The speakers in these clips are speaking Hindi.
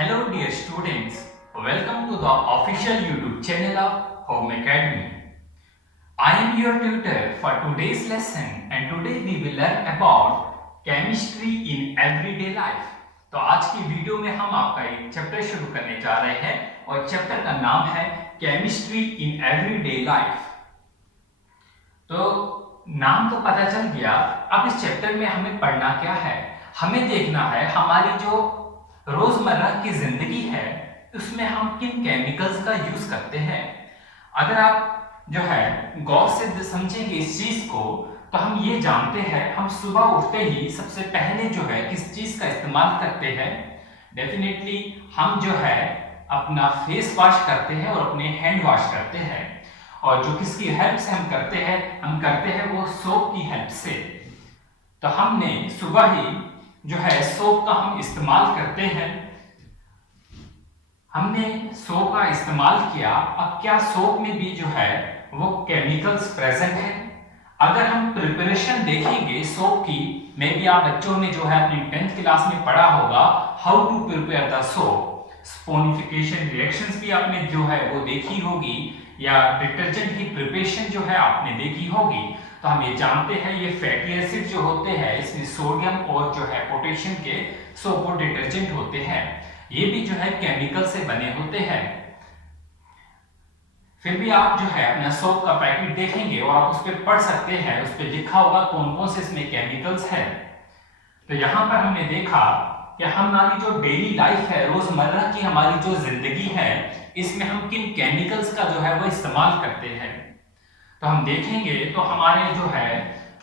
Hello dear students, welcome to the official YouTube channel of Home Academy. I am your tutor for today's lesson and today we will learn about chemistry in everyday life. तो आज की वीडियो में हम आपका एक चैप्टर शुरू करने जा रहे हैं और चैप्टर का नाम है केमिस्ट्री इन एवरीडे लाइफ। तो नाम तो पता चल गया, अब इस चैप्टर में हमें पढ़ना क्या है? हमें देखना है हमारी जो रोजमर्रा की जिंदगी है उसमें हम किन केमिकल्स का यूज करते हैं। अगर आप जो है गौर से समझेंगे इस चीज को तो हम ये जानते हैं हम सुबह उठते ही सबसे पहले जो है किस चीज का इस्तेमाल करते हैं। डेफिनेटली हम जो है अपना फेस वॉश करते हैं और अपने हैंड वॉश करते हैं, और जो किसकी हेल्प से हम करते हैं वो सोप की हेल्प से। तो हमने सुबह ही जो है सोप का हम इस्तेमाल करते हैं। हमने सोप का इस्तेमाल किया, अब क्या सोप में भी जो है वो केमिकल्स प्रेजेंट है? अगर हम प्रिपरेशन देखेंगे सोप की, मे भी आप बच्चों ने जो है अपनी 10th क्लास में पढ़ा होगा how to prepare the soap. Saponification reactions भी आपने जो है वो देखी होगी, या डिटर्जेंट की प्रिपरेशन जो है आपने देखी होगी। तो हम ये जानते हैं ये फैटी एसिड जो होते हैं इसमें सोडियम और जो है पोटेशियम के सोप और डिटर्जेंट होते हैं, ये भी जो है केमिकल से बने होते हैं। फिर भी आप जो है अपना सोप का पैकेट देखेंगे और आप उस पर पढ़ सकते हैं, उस पर लिखा होगा कौन कौन से इसमें केमिकल्स है। तो यहाँ पर हमने देखा कि हमारी जो डेली लाइफ है, रोजमर्रा की हमारी जो जिंदगी है, इसमें हम किन केमिकल्स का जो है वो इस्तेमाल करते हैं। तो हम देखेंगे तो हमारे जो है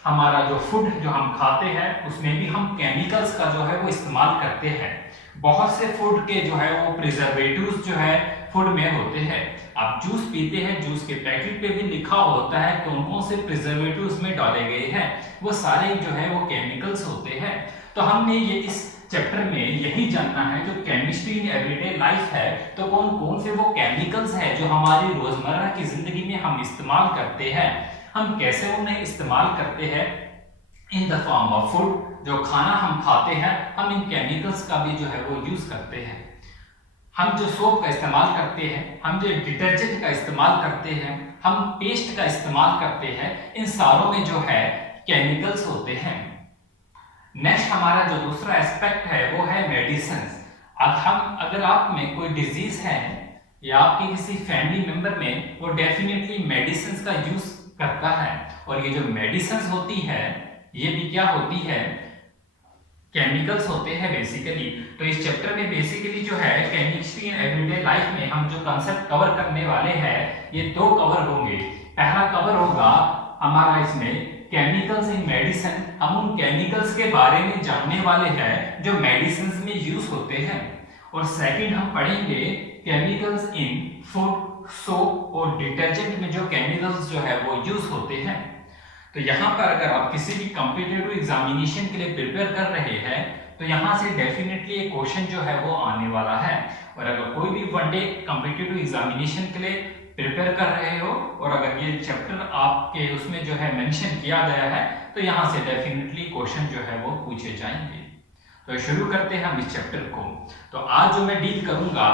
हमारा जो फूड जो हम खाते हैं उसमें भी हम केमिकल्स का जो है वो इस्तेमाल करते हैं। बहुत से फूड के जो है वो प्रिजर्वेटिव्स जो है फूड में होते हैं। आप जूस पीते हैं, जूस के पैकेट पे भी लिखा होता है कौन कौन से प्रिजर्वेटिव्स में डाले गए हैं, वो सारे जो है वो केमिकल्स होते हैं। तो हमने ये इस चैप्टर में यही जानना है जो केमिस्ट्री इन एवरीडे लाइफ है, तो कौन कौन से वो केमिकल्स है जो हमारी रोजमर्रा की जिंदगी में हम इस्तेमाल करते हैं, हम कैसे उन्हें इस्तेमाल करते हैं in the form of food. जो खाना हम खाते हैं हम इन केमिकल्स का भी जो है वो यूज करते हैं। हम जो सोप का इस्तेमाल करते हैं, हम जो डिटर्जेंट का इस्तेमाल करते हैं, हम पेस्ट का इस्तेमाल करते हैं, इन सारों में जो है केमिकल्स होते हैं। नेक्स्ट हमारा जो दूसरा एस्पेक्ट है वो है मेडिसिन्स। अगर आप में कोई डिजीज है या आपके किसी फैमिली मेंबर में, वो डेफिनेटली मेडिसिन्स का यूज करता है, और ये जो मेडिसिन्स होती है ये भी क्या होती है, केमिकल्स होते हैं बेसिकली। तो इस चैप्टर में बेसिकली जो है केमिस्ट्री इन एवरीडे लाइफ में हम जो कंसेप्ट कवर करने वाले हैं ये दो कवर होंगे। पहला कवर होगा हमारा इसमें केमिकल्स इन मेडिसिन, हम उन केमिकल्स के बारे में जानने वाले हैं जो मेडिसिन में यूज होते हैं। और सेकंड हम पढ़ेंगे केमिकल्स इन फूड, सोप और डिटर्जेंट में जो केमिकल्स जो है वो यूज होते हैं। तो यहाँ पर अगर आप किसी भी कॉम्पिटिटिव एग्जामिनेशन के लिए प्रिपेयर कर रहे हैं तो यहाँ से डेफिनेटली एक क्वेश्चन जो है वो आने वाला है। और अगर कोई भी वनडे कॉम्पिटिटिव एग्जामिनेशन के लिए प्रिपेयर कर रहे हो और अगर ये चैप्टर आपके उसमें जो है मेंशन किया गया है तो यहाँ से डेफिनेटली क्वेश्चन जो है वो पूछे जाएंगे। तो शुरू करते हैं हम इस चैप्टर को। तो आज जो मैं डील करूंगा,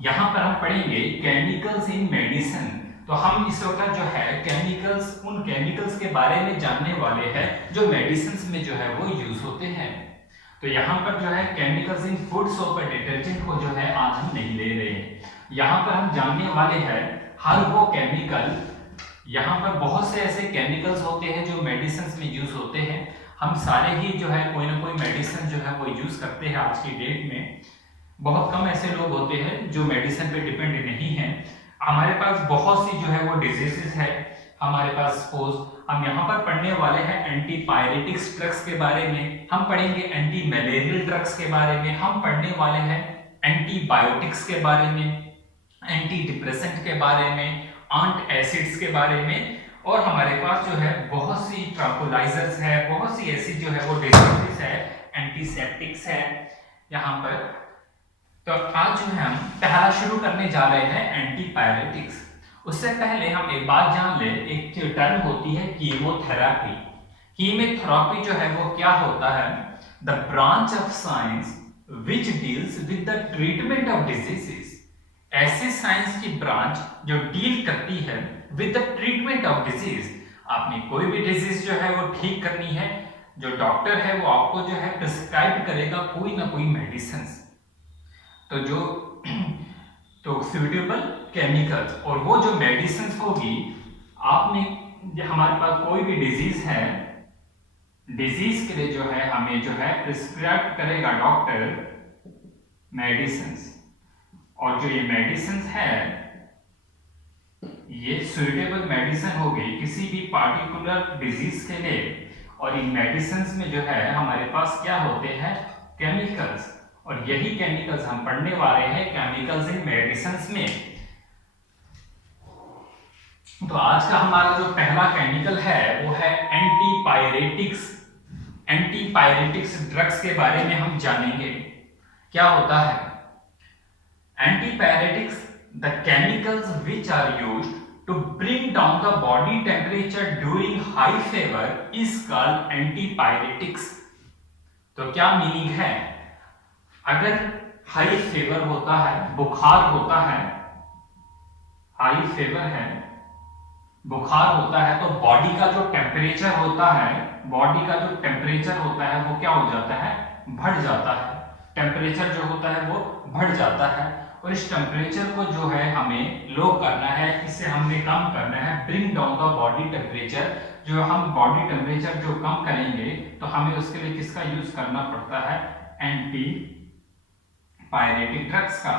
यहाँ पर हम पढ़ेंगे केमिकल्स इन मेडिसिन। तो हम इस वक्त जो है केमिकल्स, उन केमिकल्स के बारे में जानने वाले हैं जो मेडिसिन में जो है वो यूज होते हैं। तो यहाँ पर जो है केमिकल्स इन फूड, सोप और डिटर्जेंट को जो है आज हम नहीं ले रहे हैं। यहाँ पर हम जानने वाले हैं हर वो केमिकल, यहाँ पर बहुत से ऐसे केमिकल्स होते हैं जो मेडिसिन में यूज होते हैं। हम सारे ही जो है कोई ना कोई मेडिसिन जो है वो यूज करते हैं आज की डेट में। बहुत कम ऐसे लोग होते हैं जो मेडिसिन पे डिपेंड नहीं है। हमारे पास बहुत सी जो है वो डिजीजेस है। हमारे पास सपोज हम यहाँ पर पढ़ने वाले हैं एंटीपायरेटिक्स ड्रग्स के बारे में, हम पढ़ेंगे एंटी मलेरियल ड्रग्स के बारे में, हम पढ़ने वाले हैं एंटीबायोटिक्स के बारे में, एंटी डिप्रेसेंट के बारे में, एंटी एसिड्स के बारे में, और हमारे पास जो है बहुत सी ट्रैंक्विलाइजर्स है, बहुत सी ऐसी जो है वो डिजीजेस है, एंटीसेप्टिक्स है यहाँ पर। तो आज जो है हम पहला शुरू करने जा रहे हैं एंटीपायरेटिक्स। उससे पहले हम एक बात जान ले, एक टर्म होती है कीमोथेरेपी। कीमोथेरेपी जो है वो क्या होता है, the branch of science which deals with the treatment of diseases. ऐसे साइंस की ब्रांच जो डील करती है with the treatment of disease. आपने कोई भी डिजीज जो है वो ठीक करनी है, जो डॉक्टर है वो आपको जो है प्रिस्क्राइब करेगा कोई ना कोई मेडिसिन, तो सुटेबल केमिकल्स, और वो जो मेडिसिन होगी, आपने हमारे पास कोई भी डिजीज है, डिजीज के लिए जो है हमें जो है प्रिस्क्राइब करेगा डॉक्टर मेडिसिन, और जो ये मेडिसिन है ये सुटेबल मेडिसिन होगी किसी भी पार्टिकुलर डिजीज के लिए। और इन मेडिसिन में जो है हमारे पास क्या होते हैं, केमिकल्स, और यही केमिकल्स हम पढ़ने वाले हैं केमिकल्स इन मेडिसिन में। तो आज का हमारा जो पहला केमिकल है वो है एंटीपायरेटिक्स। एंटीपायरेटिक्स ड्रग्स के बारे में हम जानेंगे क्या होता है। Antipyretics the chemicals which are used to bring down the body temperature during high fever is called antipyretics. तो क्या मीनिंग है, अगर हाई फीवर होता है, बुखार होता है, हाई फीवर है, बुखार होता है, तो बॉडी का जो टेम्परेचर होता है, बॉडी का जो टेम्परेचर होता है वो क्या हो जाता है, बढ़ जाता है। टेम्परेचर जो होता है वो बढ़ जाता है, और इस टेम्परेचर को जो है हमें लो करना है, इसे हमने कम करना है, bring down the body temperature. जो हम बॉडी टेम्परेचर जो कम करेंगे तो हमें उसके लिए किसका यूज करना पड़ता है, एंटी पायरेटिक ड्रग्स का।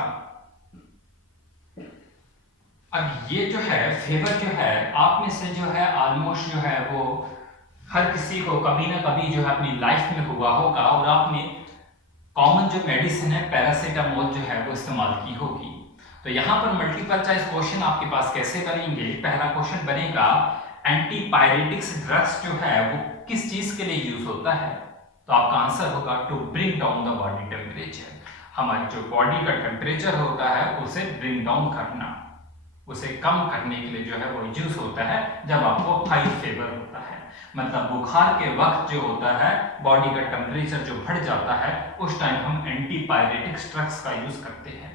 अब ये जो है फीवर जो है आप में से जो है ऑलमोस्ट जो है वो हर किसी को कभी ना कभी जो है अपनी लाइफ में हुआ होगा, और आपने कॉमन जो मेडिसिन है पैरासीटामोल जो है वो इस्तेमाल की होगी। तो यहाँ पर मल्टीपल चॉइस क्वेश्चन आपके पास कैसे बनेंगे। पहला क्वेश्चन बनेगा एंटीपायरेटिक्स ड्रग्स जो है वो किस चीज के लिए यूज होता है, तो आपका आंसर होगा to bring down the body temperature. हमारी जो बॉडी का टेम्परेचर होता है उसे ब्रिंग डाउन करना, उसे कम करने के लिए जो है वो यूज होता है जब आपको हाई फीवर होता है। मतलब बुखार के वक्त जो होता है बॉडी का टेम्परेचर जो बढ़ जाता है उस टाइम हम एंटीपायरेटिक्स ड्रग्स का यूज करते हैं।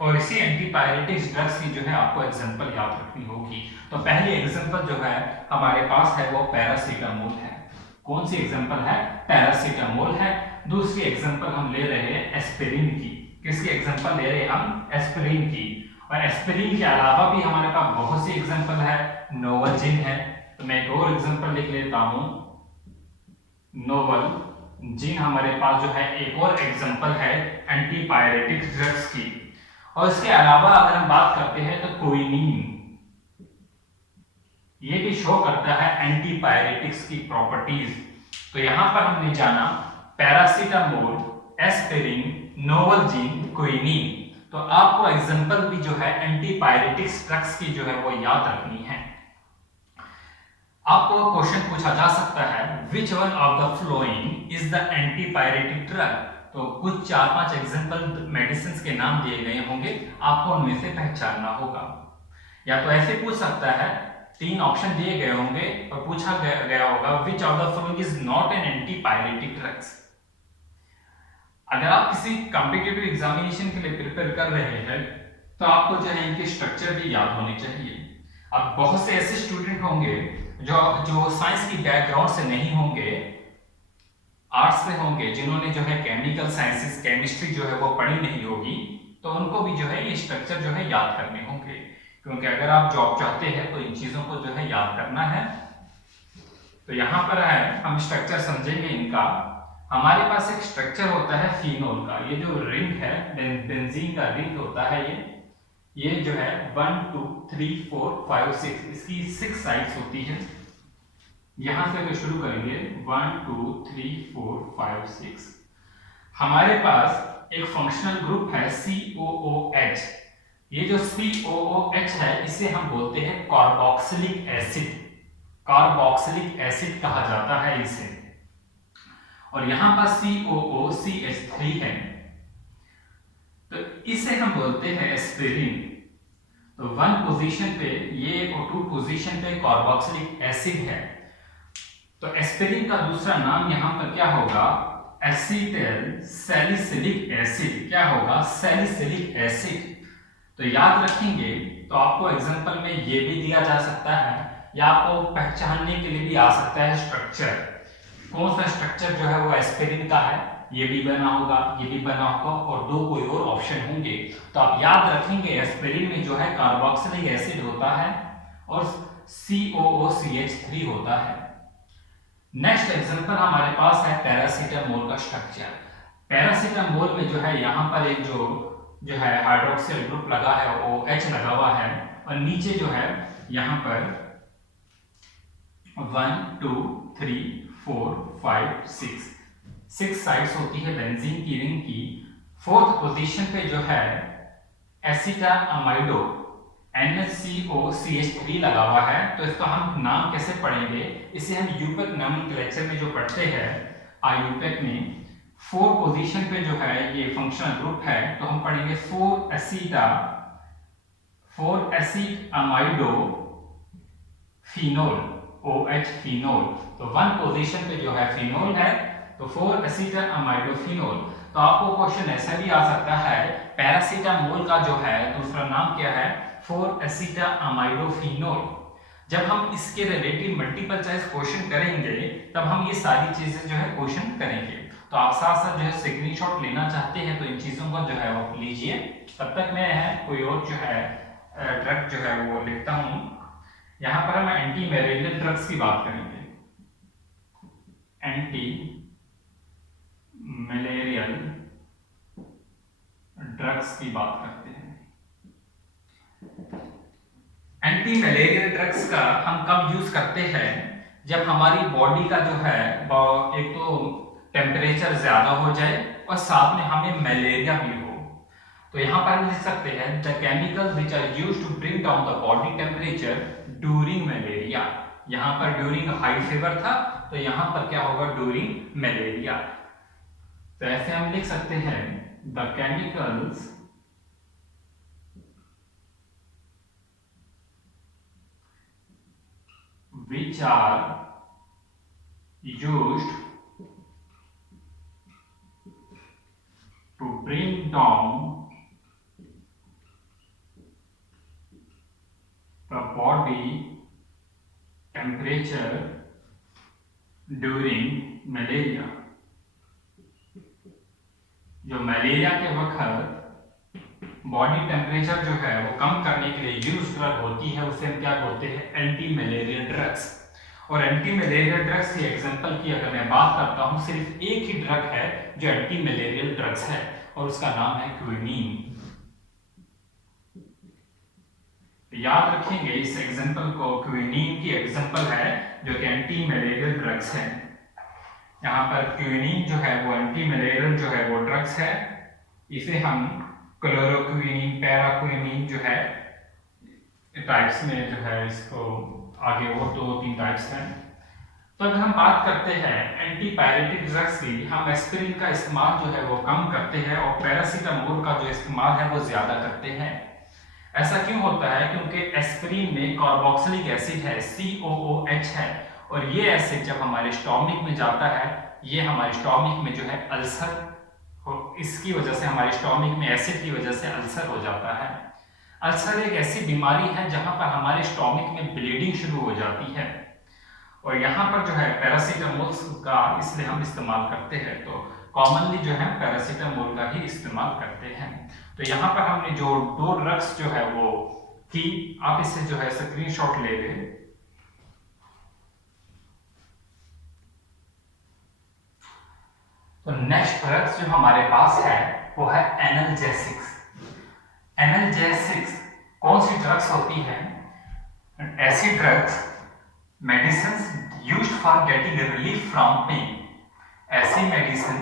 और इसी एंटीपायरेटिक्स ड्रग्स की जो है आपको एग्जांपल याद रखनी होगी। तो पहली एग्जांपल जो है हमारे पास है वो पैरासीटामोल है। कौन सी एग्जांपल है, पैरासीटामोल है। दूसरी एग्जांपल हम ले रहे हैं एस्पिरिन की। किसकी एग्जांपल ले रहे हैं हम, एस्पिरिन की। और एस्पिरिन के अलावा भी हमारे पास बहुत सी एग्जांपल है, नोवाजिन है। तो मैं एक और एग्जांपल लिख लेता हूं, नोवाजिन हमारे पास जो है एक और एग्जांपल है एंटीपायरेटिक ड्रग्स की। और इसके अलावा अगर हम बात करते हैं तो क्विनीन, ये भी शो करता है एंटीपायरेटिक्स की प्रॉपर्टीज। तो यहां पर हमने जाना पैरासीटामोल, एस्पिरिन, नोवाजिन, क्विनीन। तो आपको एग्जांपल भी जो है एंटीपायरेटिक्स ड्रग्स की जो है वो याद रखनी है। आपको क्वेश्चन पूछा जा सकता है which one of the following is the antipyretic drug. तो कुछ 4-5 एग्जांपल मेडिसिन के नाम दिए गए होंगे, आपको उनमें से पहचानना होगा। या तो ऐसे पूछ सकता है, 3 ऑप्शन दिए गए होंगे और पूछा गया होगा which of the following is not an antipyretic drugs. अगर आप किसी कॉम्पिटिटिव एग्जामिनेशन के लिए प्रिपेयर कर रहे हैं तो आपको जो है इनके स्ट्रक्चर भी याद होने चाहिए। अब बहुत से ऐसे स्टूडेंट होंगे जो साइंस की बैकग्राउंड से नहीं होंगे, आर्ट्स से होंगे, जिन्होंने जो है केमिकल साइंसेस, केमिस्ट्री जो है वो पढ़ी नहीं होगी, तो उनको भी जो है ये स्ट्रक्चर जो है याद करने होंगे। क्योंकि अगर आप जॉब चाहते हैं तो इन चीजों को जो है याद करना है। तो यहाँ पर है हम स्ट्रक्चर समझेंगे इनका। हमारे पास एक स्ट्रक्चर होता है फिनोल का, ये जो रिंग है बेंजीन का रिंग होता है, ये जो है 1 2 3 4 5 6, इसकी 6 साइड्स होती है। यहां से अगर शुरू करेंगे 1 2 3 4 5 6, हमारे पास एक फंक्शनल ग्रुप है COOH। ये जो COOH है इसे हम बोलते हैं कार्बोक्सिलिक एसिड। कार्बोक्सिलिक एसिड कहा जाता है इसे। और यहां पर COOCH3 है, तो इसे हम बोलते हैं एस्पिरिन। तो 1 पोजीशन पे ये और 2 पोजीशन पे कार्बोक्सिलिक एसिड है। तो एस्पिरिन का दूसरा नाम यहां पर क्या होगा, एसीटल सैलिसिलिक एसिड, क्या होगा, सैलिसिलिक एसिड। तो याद रखेंगे, तो आपको एग्जांपल में ये भी दिया जा सकता है या आपको पहचानने के लिए भी आ सकता है स्ट्रक्चर। कौन सा स्ट्रक्चर जो है वो एस्पिरिन का है, ये भी बना होगा, ये भी बना होगा, और दो कोई और ऑप्शन होंगे। तो आप याद रखेंगे एस्पिरिन में जो है कार्बोक्सिलिक एसिड होता है और COOCH3 होता है। नेक्स्ट एग्जांपल हमारे पास है पैरासीटामोल का स्ट्रक्चर। पैरासीटामोल में जो है यहाँ पर एक जो है हाइड्रोक्सिल ग्रुप लगा है, OH लगा हुआ है, और नीचे जो है यहाँ पर 1 2 3 4 5 6 साइड्स होती है बेंजीन की रिंग की। फोर्थ पोजीशन पे जो है एसिटामाइडो NaCOCH3 लगा हुआ है। तो इसका हम नाम कैसे पढ़ेंगे, इसे हम यूपेक नोमेनक्लेचर में जो पढ़ते हैं यूपेक में, 4 पोजीशन पे जो है ये फंक्शनल ग्रुप है, तो हम पढ़ेंगे 4 एसिटामाइडो फिनोल, OH फिनोल। तो 1 पोजीशन पे जो है फिनोल है, तो 4 एसिटामाइडो फिनोल। तो आपको क्वेश्चन ऐसा भी आ सकता है, पैरासीटामोल का जो है दूसरा नाम क्या है, 4 एसिटामाइडो फिनोल। जब हम इसके रिलेटिव मल्टीपल चॉइस क्वेश्चन करेंगे तब हम ये सारी चीजें जो है क्वेश्चन करेंगे। तो आप साथ साथ जो है स्क्रीनशॉट लेना चाहते हैं तो इन चीजों को जो है वो लीजिए। तब तक मैं कोई और जो है ड्रग जो है वो लिखता हूं। यहां पर हम एंटी मैलेरियल ड्रग्स की बात करेंगे। एंटी मैलेरियल ड्रग्स की बात करते हैं। एंटी मैलेरियल ड्रग्स का हम कब यूज करते हैं, जब हमारी बॉडी का जो है एक तो टेम्परेचर ज्यादा हो जाए और साथ में हमें मलेरिया भी हो। तो यहां पर हम लिख सकते हैं the chemicals which are used to bring down the body temperature during malaria. यहां पर ड्यूरिंग हाई फीवर था, तो यहां पर क्या होगा, ड्यूरिंग मलेरिया। तो ऐसे हम लिख सकते हैं the chemicals which are used to bring down the body temperature during malaria। जो मलेरिया के वक्त बॉडी टेम्परेचर जो है वो कम करने के लिए यूज ड्रग होती है, उसे हम क्या बोलते हैं, एंटी मलेरियल ड्रग्स। और एंटी मलेरियल ड्रग्स की एग्जांपल की अगर मैं बात करता हूं, सिर्फ एक ही ड्रग है जो एंटी मलेरियल ड्रग्स है और उसका नाम है क्विनीन। याद रखेंगे इस एग्जांपल को, क्विनीन की एग्जांपल है जो कि एंटी मलेरियल ड्रग्स है। यहाँ पर क्विनीन जो है वो एंटी मलेरियल जो है वो ड्रग्स है। इसे हम क्लोरोक्विनीन, पैराक्विनीन जो है टाइप्स में जो है इसको आगे और 2-3 टाइप्स हैं। तो अगर हम बात करते हैं एंटीपायरेटिक ड्रग्स की, हम एस्पिरिन का इस्तेमाल जो है वो कम करते हैं और पैरासीटामोल का जो इस्तेमाल है वो ज्यादा करते हैं। ऐसा क्यों होता है, क्योंकि एस्पिरिन में कार्बोक्सिलिक एसिड है, COOH है, और ये एसिड जब हमारे स्टोमिक में जाता है, ये हमारे स्टोमिक में जो है अल्सर, इसकी वजह से हमारे स्टोमिक में एसिड की वजह से अल्सर हो जाता है। अल्सर एक ऐसी बीमारी है जहां पर हमारे स्टोमिक में ब्लीडिंग शुरू हो जाती है, और यहाँ पर जो है पैरासीटामोल का इसलिए हम इस्तेमाल करते हैं। तो कॉमनली जो है पैरासीटामोल का ही इस्तेमाल करते हैं। तो यहाँ पर हमने जो 2 ड्रग्स जो है वो की, आप इसे जो है स्क्रीनशॉट ले लें। तो नेक्स्ट ड्रग्स जो हमारे पास है वो है एनाल्जेसिक्स। एनाल्जेसिक्स कौन सी ड्रग्स होती है, ऐसी drugs medicine used for getting relief from pain. ऐसी मेडिसिन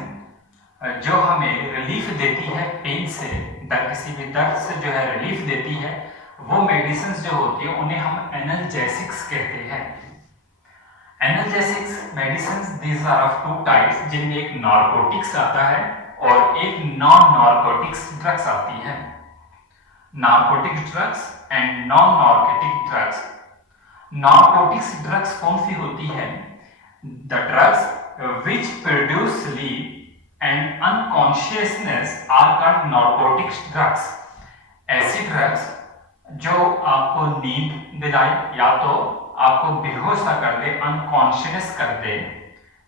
जो हमें रिलीफ देती है पेन से, किसी भी दर्द से जो है रिलीफ देती है, वो मेडिसिन जो होती है उन्हें हम एनाल्जेसिक्स कहते हैं। Analgesics medicine these are of 2 types, जिनमें एक नार्कोटिक्स आता है और एक नॉन नार्कोटिक्स ड्रग्स आती है। Narcotic drugs and non narcotic drugs. Narcotics drugs कौन सी होती है, the drugs which produce relief and unconsciousness are called narcotics drugs. ऐसी ड्रग्स जो आपको नींद दिलाए या तो आपको बेहोश सा कर दे, अनकॉन्शियस कर दे,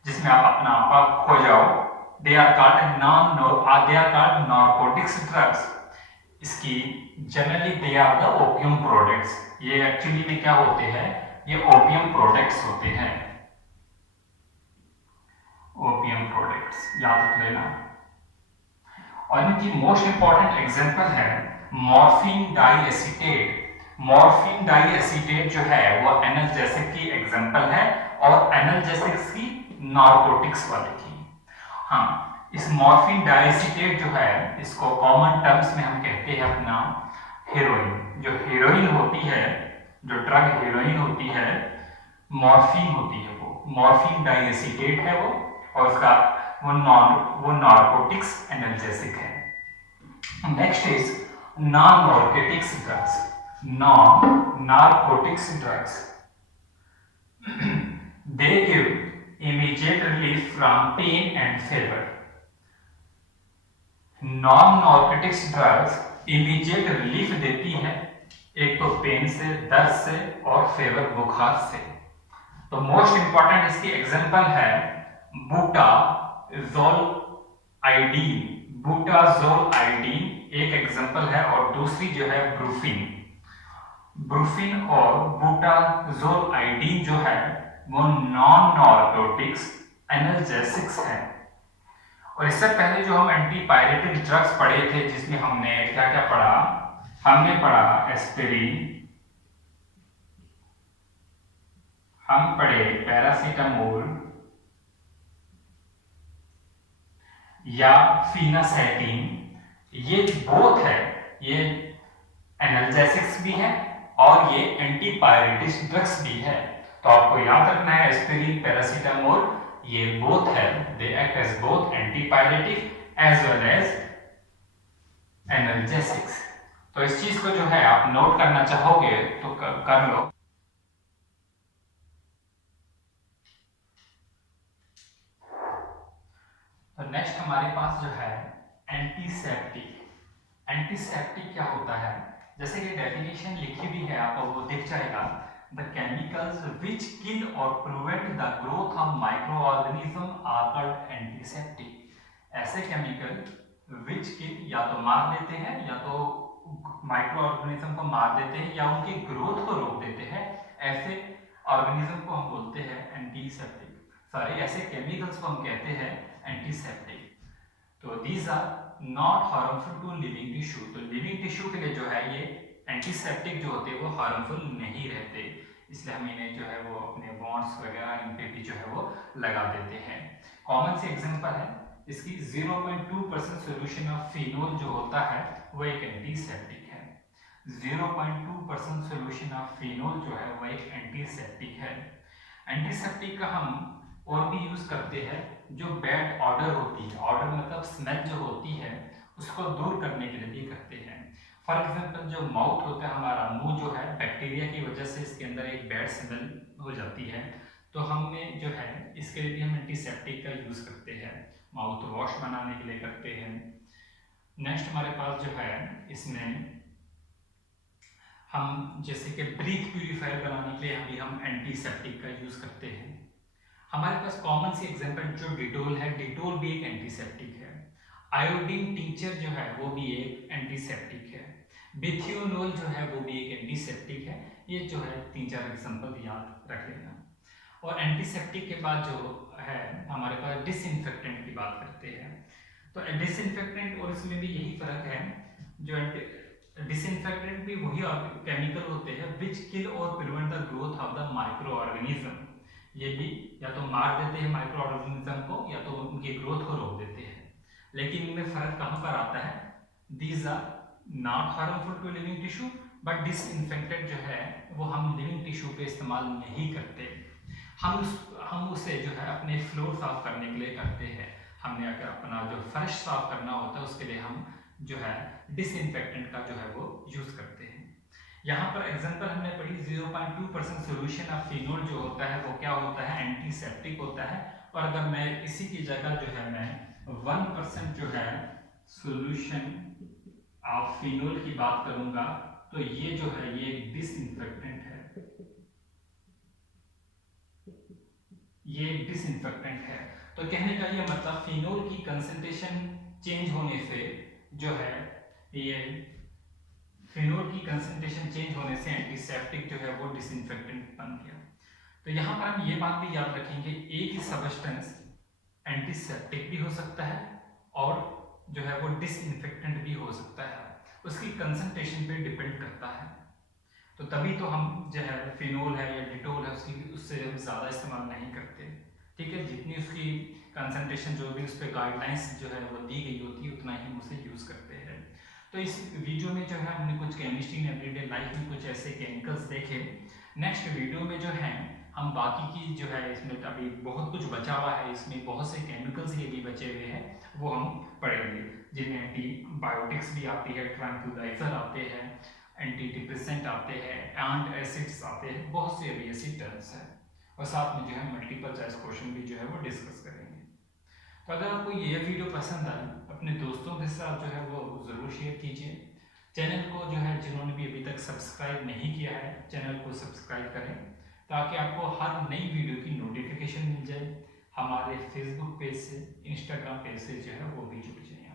जिसमें आप अपना आपा खो जाओ, they are called narcotics drugs. इसकी generally they are the opium products. ये एक्चुअली में क्या होते हैं, ये ओपियम प्रोडक्ट्स होते हैं, ओपियम प्रोडक्ट्स याद रख लेना। और इनकी मोस्ट इंपॉर्टेंट एग्जांपल है मॉर्फिन डाइएसिटेट। मॉर्फिन डाइएसिटेट जो है वो एनाल्जेसिक की एग्जांपल है, और एनाल्जेसिक्स की नार्कोटिक्स वाले की। हाँ, इस मॉर्फिन डाइएसिटेट जो है इसको कॉमन टर्म्स में हम कहते हैं अपना हेरोइन। जो हेरोइन होती है, जो ड्रग हेरोइन होती है, मॉर्फिन होती है, वो मॉर्फिन डाइएसिटेट है वो, और उसका वो नार्कोटिक्स एनाल्जेसिक है। Next is non narcotics drugs. Non narcotics drugs they give immediate relief from pain and fever. Non narcotics drugs immediate relief देती है, एक तो पेन से, दर्द से, और फेवर बुखार से। तो मोस्ट इंपॉर्टेंट इसकी एग्जांपल है बूटाजोल आइडीन। बूटाजोल आइडीन एक एग्जांपल है, और दूसरी जो है ब्रूफिन। ब्रूफिन और बूटाजोल आइडीन जो है वो नॉन नार्कोटिक्स एनाल्जेसिक्स है। और इससे पहले जो हम एंटीपायरेटिक ड्रग्स पढ़े थे, जिसमें हमने क्या क्या पढ़ा, हमने पढ़ा एस्पिरिन, हम पढ़े पैरासीटामोल या फिनासेटिन। ये बोथ है, ये एनाल्जेसिक्स भी है और ये एंटीपायरेटिक ड्रग्स भी है। तो आपको याद रखना है एस्पिरिन, पैरासीटामोल, ये बोथ है, they act as both antipyretic as well as analgesics. तो इस चीज को जो है आप नोट करना चाहोगे तो कर लो। तो नेक्स्ट हमारे पास जो है एंटीसेप्टिक। एंटीसेप्टिक क्या होता है, जैसे कि डेफिनेशन लिखी भी है, आपको वो दिख जाएगा। The chemicals which kill or prevent the growth of microorganism are called antiseptic. ऐसे केमिकल which kill या तो मार देते हैं, या तो माइक्रो ऑर्गेनिज्म को मार देते हैं, या उनकी ग्रोथ को रोक देते हैं, ऐसे ऑर्गेनिज्म को हम बोलते हैं एंटीसेप्टिक। सॉरी, ऐसे केमिकल्स को हम कहते हैं एंटीसेप्टिक। तो these are not harmful to living tissue। तो लिविंग टिश्यू के लिए जो है ये एंटीसेप्टिक जो होते हैं वो हार्मफुल नहीं रहते, इसलिए हम इन्हें जो है वो अपने बॉन्ड्स वगैरह इन पे भी जो है वो लगा देते हैं। कॉमन सी एग्जांपल है इसकी 0.2% सॉल्यूशन ऑफ फिनोल जो होता है वो एक एंटीसेप्टिक है। 0.2% सॉल्यूशन ऑफ फिनोल जो है वो एक एंटीसेप्टिक है। एंटीसेप्टिक का हम और भी यूज करते हैं जो बैड ऑर्डर होती है, ऑर्डर मतलब स्मेल जो होती है उसको दूर करने के लिए भी करते हैं। फॉर एग्जाम्पल जो माउथ होता है हमारा, मुंह जो है बैक्टीरिया की वजह से इसके अंदर एक बैड स्मेल हो जाती है, तो हमने जो है इसके लिए भी हम एंटीसेप्टिक का यूज करते हैं, माउथ वॉश बनाने के लिए करते हैं। नेक्स्ट हमारे पास जो है इसमें हम जैसे कि ब्रीथ प्यूरिफायर बनाने के लिए अभी हम एंटीसेप्टिक का यूज करते हैं। हमारे पास कॉमन सी एग्जांपल जो डिटोल है, डिटोल भी एक एंटीसेप्टिक है। आयोडीन टिंचर जो है वो भी एक एंटीसेप्टिक है। बिथियोनोल जो है वो भी एक एंटीसेप्टिक है। ये जो है 3-4 एग्जांपल याद रख लेना। और एंटीसेप्टिक के बाद जो है हमारे पास डिसइंफेक्टेंट की बात करते हैं। तो डिसइंफेक्टेंट और इसमें भी यही फर्क है, जो डिसइंफेक्टेंट भी वही केमिकल होते हैं विच किल और prevent the growth of the micro organism. ये भी या तो मार देते हैं माइक्रो ऑर्गेनिज्म को, या तो उनकी ग्रोथ को रोक देते हैं। लेकिन इनमें फर्क कहाँ पर आता है, these are not harmful to living tissue, but disinfectant जो है वो हम लिविंग टिश्यू पे इस्तेमाल नहीं करते। हम उसे जो है अपने फ्लोर साफ करने के लिए करते हैं। हमने अगर अपना जो फर्श साफ करना होता है उसके लिए हम जो है डिसइंफेक्टेंट का जो है वो यूज करते हैं। यहाँ पर एग्जांपल हमने पढ़ी 0.2% सॉल्यूशन ऑफ फिनोल जो होता है वो क्या होता है, एंटीसेप्टिक होता है। और अगर मैं इसी की जगह जो है मैं 1% जो है सॉल्यूशन ऑफ फिनोल की बात करूंगा तो ये जो है ये एक डिसइंफेक्टेंट है, ये एक डिसइंफेक्टेंट है। तो कहने का ये मतलब फिनोल की कंसंट्रेशन चेंज होने से जो है ये फिनोल की कंसंट्रेशन चेंज होने से एंटीसेप्टिक जो है वो डिसइंफेक्टेंट बन गया। तो यहाँ पर हम ये बात भी याद रखेंगे, एक ही सब्सटेंस एंटीसेप्टिक भी हो सकता है और जो है वो डिसइंफेक्टेंट भी हो सकता है, उसकी कंसंट्रेशन पे डिपेंड करता है। तो तभी तो हम जो है फिनोल है या डिटोल है उससे हम ज़्यादा इस्तेमाल नहीं करते, ठीक है। जितनी उसकी कंसंट्रेशन जो भी उस पर गाइडलाइंस जो है वो दी गई होती है उतना ही हम उसे यूज़ करते हैं। तो इस वीडियो में जो है हमने कुछ केमिस्ट्री इन एवरीडे लाइफ में कुछ ऐसे केमिकल्स देखे। नेक्स्ट वीडियो में जो है हम बाकी की जो है इसमें अभी बहुत कुछ बचा हुआ है, इसमें बहुत से केमिकल्स ये भी बचे हुए हैं वो हम पढ़ेंगे, जिनमें एंटीबायोटिक्स भी आती है, ट्रैंक्विलाइजर आते हैं, एंटी डिप्रेसेंट आते हैं, एंड एसिड्स आते हैं, बहुत से अभी ऐसी टर्म्स हैं, और साथ में जो है मल्टीपल चॉइस क्वेश्चन भी जो है वो डिस्कस करेंगे। तो अगर आपको ये वीडियो पसंद आए अपने दोस्तों के साथ जो है वो ज़रूर शेयर कीजिए। चैनल को जो है जिन्होंने भी अभी तक सब्सक्राइब नहीं किया है चैनल को सब्सक्राइब करें ताकि आपको हर नई वीडियो की नोटिफिकेशन मिल जाए। हमारे फेसबुक पेज से, इंस्टाग्राम पेज से जो है वो भी जुड़ जाए।